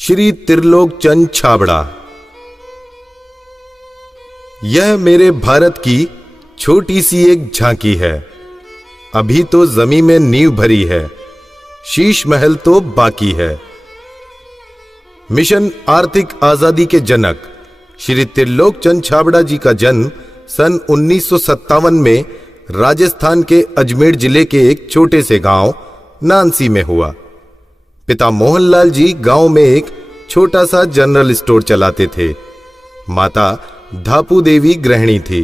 श्री त्रिलोक चंद छाबड़ा। यह मेरे भारत की छोटी सी एक झांकी है। अभी तो जमीन में नींव भरी है, शीश महल तो बाकी है। मिशन आर्थिक आजादी के जनक श्री त्रिलोक चंद छाबड़ा जी का जन्म सन 1957 में राजस्थान के अजमेर जिले के एक छोटे से गांव नानसी में हुआ। पिता मोहनलाल जी गांव में एक छोटा सा जनरल स्टोर चलाते थे। माता धापू देवी गृहिणी थी।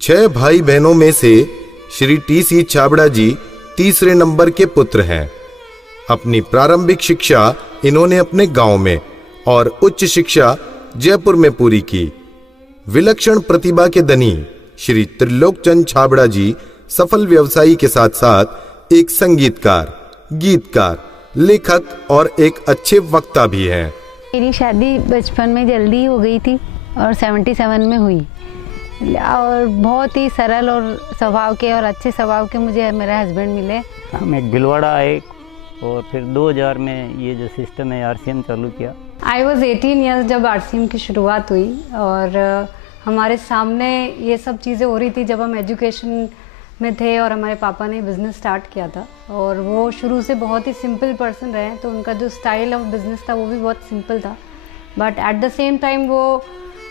6 भाई बहनों में से श्री टी.सी. छाबड़ा जी तीसरे नंबर के पुत्र हैं। अपनी प्रारंभिक शिक्षा इन्होंने अपने गांव में और उच्च शिक्षा जयपुर में पूरी की। विलक्षण प्रतिभा के धनी श्री त्रिलोक चंद छाबड़ा जी सफल व्यवसायी के साथ साथ एक संगीतकार, गीतकार, लेखक और एक अच्छे वक्ता भी हैं। मेरी शादी बचपन में जल्दी हो गई थी और 77 में हुई और बहुत ही सरल और स्वभाव के और अच्छे स्वभाव के मुझे मेरे हस्बैंड मिले। हम एक भिलवाड़ा आए और फिर 2000 में ये जो सिस्टम है आरसीएम चालू किया। आई वॉज 18 ईयर्स जब आरसीएम की शुरुआत हुई और हमारे सामने ये सब चीज़ें हो रही थी जब हम एजुकेशन में थे और हमारे पापा ने बिज़नेस स्टार्ट किया था और वो शुरू से बहुत ही सिंपल पर्सन रहे, तो उनका जो स्टाइल ऑफ बिज़नेस था वो भी बहुत सिंपल था। But at the same time वो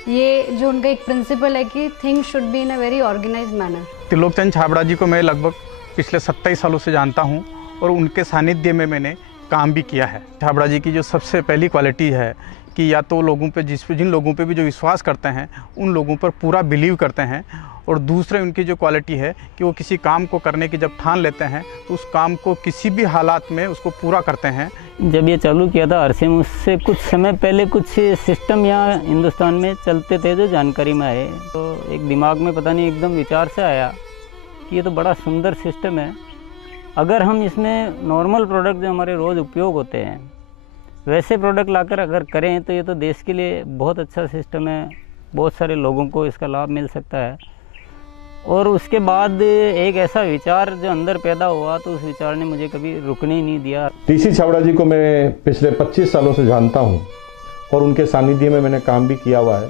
ये जो उनका एक प्रिंसिपल है कि things should be in a very organised manner. Trilok Chand Chhabra ji को मैं लगभग पिछले 27 सालों से जानता हूँ और उनके सानिध्य में मैंने काम भी किया है। छाबड़ा जी की जो सबसे पहली क्वालिटी है कि या तो लोगों पे जिन लोगों पे भी जो विश्वास करते हैं उन लोगों पर पूरा बिलीव करते हैं, और दूसरे उनकी जो क्वालिटी है कि वो किसी काम को करने की जब ठान लेते हैं तो उस काम को किसी भी हालात में उसको पूरा करते हैं। जब ये चालू किया था आरसीएम, उससे कुछ समय पहले कुछ सिस्टम यहाँ हिंदुस्तान में चलते थे जो जानकारी में आए, तो एक दिमाग में पता नहीं एकदम विचार से आया कि ये तो बड़ा सुंदर सिस्टम है। अगर हम इसमें नॉर्मल प्रोडक्ट जो हमारे रोज़ उपयोग होते हैं वैसे प्रोडक्ट लाकर अगर करें तो ये तो देश के लिए बहुत अच्छा सिस्टम है, बहुत सारे लोगों को इसका लाभ मिल सकता है। और उसके बाद एक ऐसा विचार जो अंदर पैदा हुआ तो उस विचार ने मुझे कभी रुकने ही नहीं दिया। टी.सी. छाबड़ा जी को मैं पिछले 25 सालों से जानता हूं और उनके सानिध्य में मैंने काम भी किया हुआ है।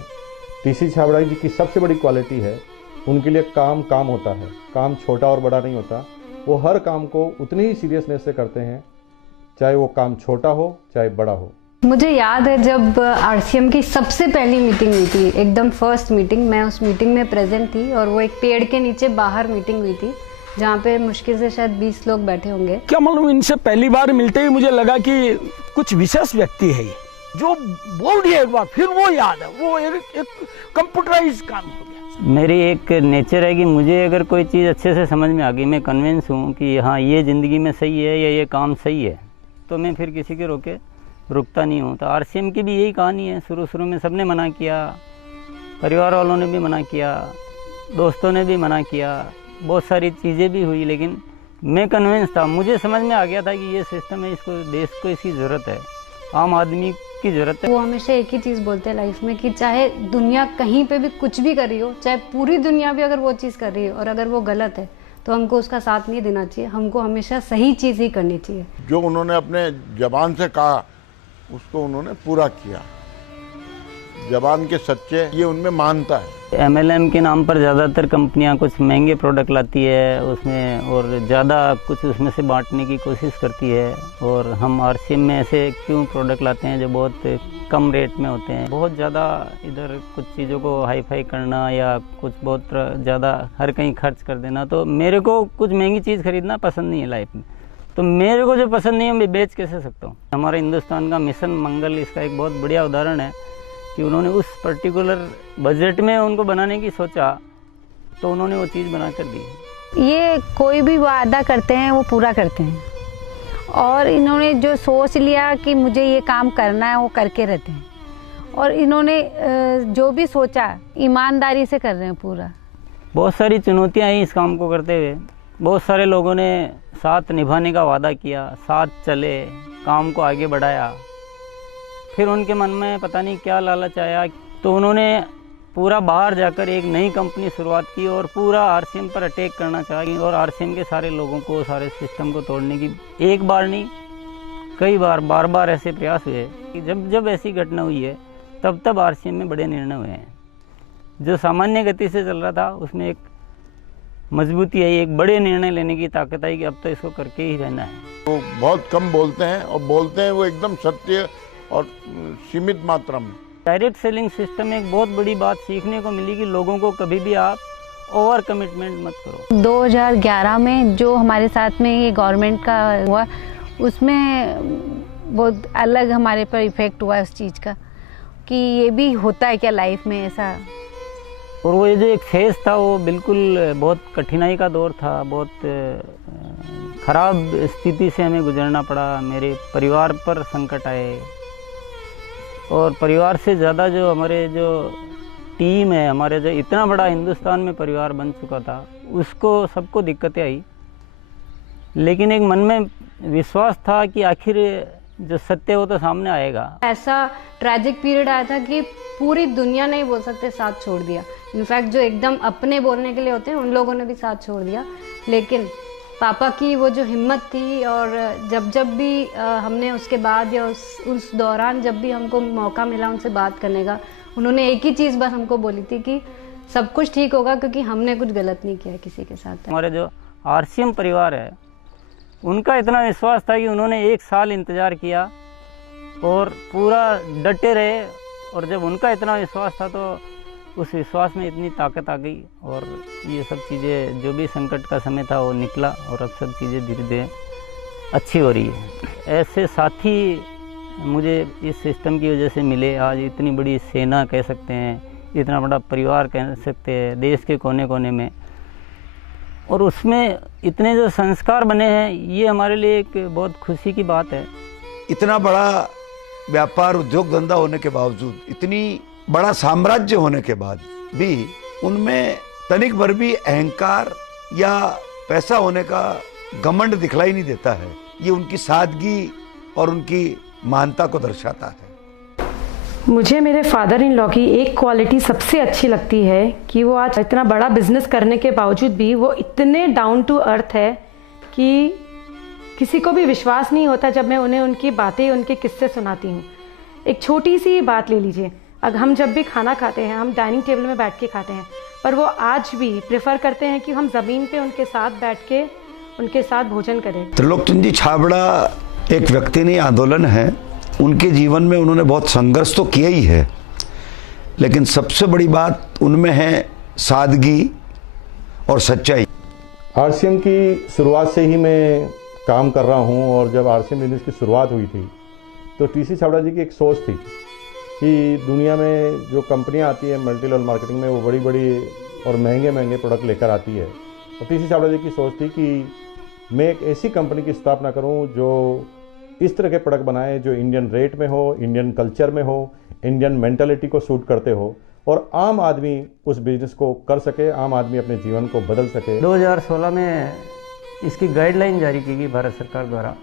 टी.सी. छाबड़ा जी की सबसे बड़ी क्वालिटी है उनके लिए काम होता है। काम छोटा और बड़ा नहीं होता, वो हर काम को उतनी ही सीरियसनेस से करते हैं, चाहे वो काम छोटा हो चाहे बड़ा हो। मुझे याद है जब आरसीएम की सबसे पहली मीटिंग हुई थी, एकदम फर्स्ट मीटिंग, मैं उस मीटिंग में प्रेजेंट थी और वो एक पेड़ के नीचे बाहर मीटिंग हुई थी जहाँ पे मुश्किल से शायद 20 लोग बैठे होंगे। क्या मालूम, इनसे पहली बार मिलते ही मुझे लगा कि कुछ विशेष व्यक्ति है जो बोल दिया एक बार फिर वो याद है, वो एक कंप्यूटराइज काम हो गया। मेरी एक नेचर है कि मुझे अगर कोई चीज़ अच्छे से समझ में आ गई, मैं कन्विंस हूँ कि हाँ ये ज़िंदगी में सही है या ये काम सही है, तो मैं फिर किसी के रोके रुकता नहीं हूँ। तो आरसीएम की भी यही कहानी है। शुरू में सबने मना किया, परिवार वालों ने भी मना किया, दोस्तों ने भी मना किया, बहुत सारी चीज़ें भी हुई, लेकिन मैं कन्विंस था, मुझे समझ में आ गया था कि ये सिस्टम है, इसको देश को इसकी ज़रूरत है, आम आदमी की ज़रूरत है। वो हमेशा एक ही चीज़ बोलते हैं लाइफ में कि चाहे दुनिया कहीं पे भी कुछ भी कर रही हो, चाहे पूरी दुनिया भी अगर वो चीज़ कर रही है और अगर वो गलत है तो हमको उसका साथ नहीं देना चाहिए, हमको हमेशा सही चीज़ ही करनी चाहिए। जो उन्होंने अपने जबान से कहा उसको उन्होंने पूरा किया। जबान के सच्चे ये उनमें मानता है। एमएलएम के नाम पर ज़्यादातर कंपनियां कुछ महंगे प्रोडक्ट लाती है उसमें और ज़्यादा कुछ उसमें से बांटने की कोशिश करती है, और हम आरसीएम में ऐसे क्यों प्रोडक्ट लाते हैं जो बहुत कम रेट में होते हैं। बहुत ज़्यादा इधर कुछ चीज़ों को हाई फाई करना या कुछ बहुत ज़्यादा हर कहीं खर्च कर देना, तो मेरे को कुछ महंगी चीज़ खरीदना पसंद नहीं है लाइफ में। तो मेरे को जो पसंद नहीं है मैं बेच कैसे सकता हूँ। हमारा हिंदुस्तान का मिशन मंगल इसका एक बहुत बढ़िया उदाहरण है कि उन्होंने उस पर्टिकुलर बजट में उनको बनाने की सोचा तो उन्होंने वो चीज़ बना कर दी। ये कोई भी वादा करते हैं वो पूरा करते हैं और इन्होंने जो सोच लिया कि मुझे ये काम करना है वो करके रहते हैं, और इन्होंने जो भी सोचा ईमानदारी से कर रहे हैं पूरा। बहुत सारी चुनौतियाँ आई इस काम को करते हुए, बहुत सारे लोगों ने साथ निभाने का वादा किया, साथ चले, काम को आगे बढ़ाया, फिर उनके मन में पता नहीं क्या लालच आया तो उन्होंने पूरा बाहर जाकर एक नई कंपनी शुरुआत की और पूरा आरसीएम पर अटैक करना चाहिए और आरसीएम के सारे लोगों को, सारे सिस्टम को तोड़ने की एक बार नहीं कई बार बार ऐसे प्रयास हुए कि जब ऐसी घटना हुई है तब आरसीएम में बड़े निर्णय हुए हैं। जो सामान्य गति से चल रहा था उसमें एक मजबूती आई, एक बड़े निर्णय लेने की ताकत आई कि अब तो इसको करके ही रहना है। वो बहुत कम बोलते हैं और बोलते हैं वो एकदम सत्य और सीमित मात्रा में। डायरेक्ट सेलिंग सिस्टम में एक बहुत बड़ी बात सीखने को मिली कि लोगों को कभी भी आप ओवर कमिटमेंट मत करो। 2011 में जो हमारे साथ में ये गवर्नमेंट का हुआ उसमें बहुत अलग हमारे पर इफेक्ट हुआ उस चीज़ का कि ये भी होता है क्या लाइफ में ऐसा। और वो ये जो एक फेज़ था वो बिल्कुल बहुत कठिनाई का दौर था, बहुत ख़राब स्थिति से हमें गुजरना पड़ा। मेरे परिवार पर संकट आए और परिवार से ज़्यादा जो हमारे जो टीम है, हमारे जो इतना बड़ा हिंदुस्तान में परिवार बन चुका था, उसको सबको दिक्कतें आई। लेकिन एक मन में विश्वास था कि आखिर जो सत्य हो तो सामने आएगा। ऐसा ट्रैजिक पीरियड आया था कि पूरी दुनिया ने ही बोल सकते साथ छोड़ दिया। इनफैक्ट जो एकदम अपने बोलने के लिए होते हैं उन लोगों ने भी साथ छोड़ दिया। लेकिन पापा की वो जो हिम्मत थी और जब भी हमने उसके बाद या उस दौरान जब भी हमको मौका मिला उनसे बात करने का, उन्होंने एक ही चीज़ बस हमको बोली थी कि सब कुछ ठीक होगा क्योंकि हमने कुछ गलत नहीं किया किसी के साथ। हमारे जो आरसीएम परिवार है उनका इतना विश्वास था कि उन्होंने 1 साल इंतज़ार किया और पूरा डटे रहे। और जब उनका इतना विश्वास था तो उस विश्वास में इतनी ताकत आ गई और ये सब चीज़ें, जो भी संकट का समय था वो निकला और अब सब चीज़ें धीरे धीरे अच्छी हो रही है। ऐसे साथी मुझे इस सिस्टम की वजह से मिले। आज इतनी बड़ी सेना कह सकते हैं, इतना बड़ा परिवार कह सकते हैं देश के कोने कोने में, और उसमें इतने जो संस्कार बने हैं, ये हमारे लिए एक बहुत खुशी की बात है। इतना बड़ा व्यापार उद्योग धंधा होने के बावजूद, इतनी बड़ा साम्राज्य होने के बाद भी उनमें तनिक भर भी अहंकार या पैसा होने का घमंड दिखलाई नहीं देता है। ये उनकी सादगी और उनकी महानता को दर्शाता है। मुझे मेरे फादर इन लॉ की एक क्वालिटी सबसे अच्छी लगती है कि वो आज इतना बड़ा बिजनेस करने के बावजूद भी वो इतने डाउन टू अर्थ है कि किसी को भी विश्वास नहीं होता जब मैं उन्हें उनकी बातें, उनके किस्से सुनाती हूँ। एक छोटी सी बात ले लीजिए, अगर हम जब भी खाना खाते हैं हम डाइनिंग टेबल में बैठ के खाते हैं, पर वो आज भी प्रेफर करते हैं कि हम ज़मीन पे उनके साथ बैठ के उनके साथ भोजन करें। त्रिलोकचंद जी छाबड़ा एक व्यक्ति नहीं, आंदोलन है। उनके जीवन में उन्होंने बहुत संघर्ष तो किया ही है, लेकिन सबसे बड़ी बात उनमें है सादगी और सच्चाई। आरसीएम की शुरुआत से ही मैं काम कर रहा हूं और जब आरसीएम बिजनेस की शुरुआत हुई थी तो टीसी छाबड़ा जी की एक सोच थी कि दुनिया में जो कंपनियां आती है मल्टी लेवल मार्केटिंग में, वो बड़ी बड़ी और महंगे महंगे प्रोडक्ट लेकर आती है। और टीसी छाबड़ा जी की सोच थी कि मैं एक ऐसी कंपनी की स्थापना करूं जो इस तरह के प्रोडक्ट बनाए जो इंडियन रेट में हो, इंडियन कल्चर में हो, इंडियन मेंटालिटी को सूट करते हो और आम आदमी उस बिजनेस को कर सके, आम आदमी अपने जीवन को बदल सके। 2016 में इसकी गाइडलाइन जारी की गई भारत सरकार द्वारा।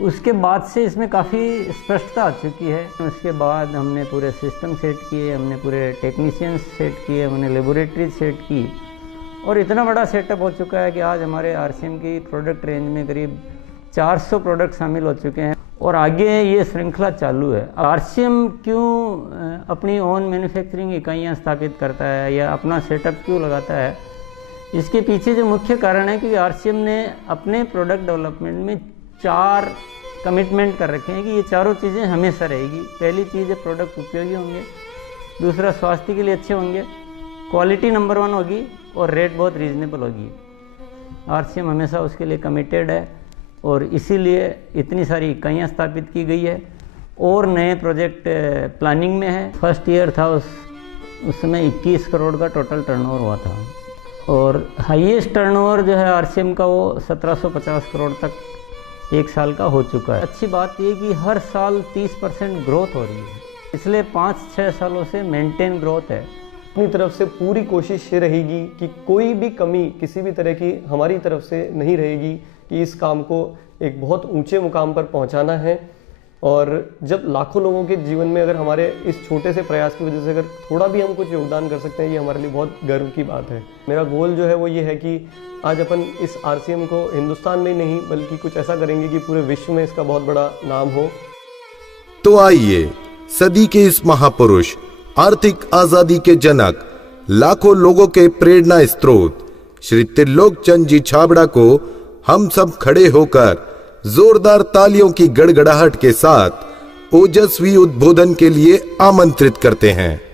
उसके बाद से इसमें काफ़ी स्पष्टता आ चुकी है। उसके बाद हमने पूरे सिस्टम सेट किए, हमने पूरे टेक्नीशियंस सेट किए, हमने लेबोरेटरी सेट की और इतना बड़ा सेटअप हो चुका है कि आज हमारे आरसीएम की प्रोडक्ट रेंज में करीब 400 प्रोडक्ट शामिल हो चुके हैं और आगे ये श्रृंखला चालू है। आरसीएम क्यों अपनी ओन मैन्युफैक्चरिंग इकाइयाँ स्थापित करता है या अपना सेटअप क्यों लगाता है, इसके पीछे जो मुख्य कारण है कि आरसीएम ने अपने प्रोडक्ट डेवलपमेंट में 4 कमिटमेंट कर रखे हैं कि ये चारों चीज़ें हमेशा रहेगी। पहली चीज़ है प्रोडक्ट उपयोगी होंगे, दूसरा स्वास्थ्य के लिए अच्छे होंगे, क्वालिटी नंबर 1 होगी और रेट बहुत रीजनेबल होगी। आरसीएम हमेशा उसके लिए कमिटेड है और इसीलिए इतनी सारी इकाइयाँ स्थापित की गई है और नए प्रोजेक्ट प्लानिंग में है। फर्स्ट ईयर था उस समय 21 करोड़ का टोटल टर्नओवर हुआ था और हाईएस्ट टर्नओवर जो है आरसीएम का वो 1750 करोड़ तक एक साल का हो चुका है। अच्छी बात ये कि हर साल 30% ग्रोथ हो रही है, इसलिए 5-6 सालों से मेंटेन ग्रोथ है। अपनी तरफ से पूरी कोशिश ये रहेगी कि कोई भी कमी किसी भी तरह की हमारी तरफ से नहीं रहेगी कि इस काम को एक बहुत ऊंचे मुकाम पर पहुंचाना है। और जब लाखों लोगों के जीवन में अगर हमारे इस छोटे से प्रयास की वजह से अगर थोड़ा भी हम कुछ योगदान कर सकते हैं, ये हमारे लिए बहुत गर्व की बात है। मेरा गोल जो है वो ये है कि आज अपन इस RCM को हिंदुस्तान में नहीं बल्कि कुछ ऐसा करेंगे कि पूरे विश्व में इसका बहुत बड़ा नाम हो। तो आइए सदी के इस महापुरुष, आर्थिक आजादी के जनक, लाखों लोगों के प्रेरणा स्रोत श्री त्रिलोक चंद जी छाबड़ा को हम सब खड़े होकर जोरदार तालियों की गड़गड़ाहट के साथ ओजस्वी उद्बोधन के लिए आमंत्रित करते हैं।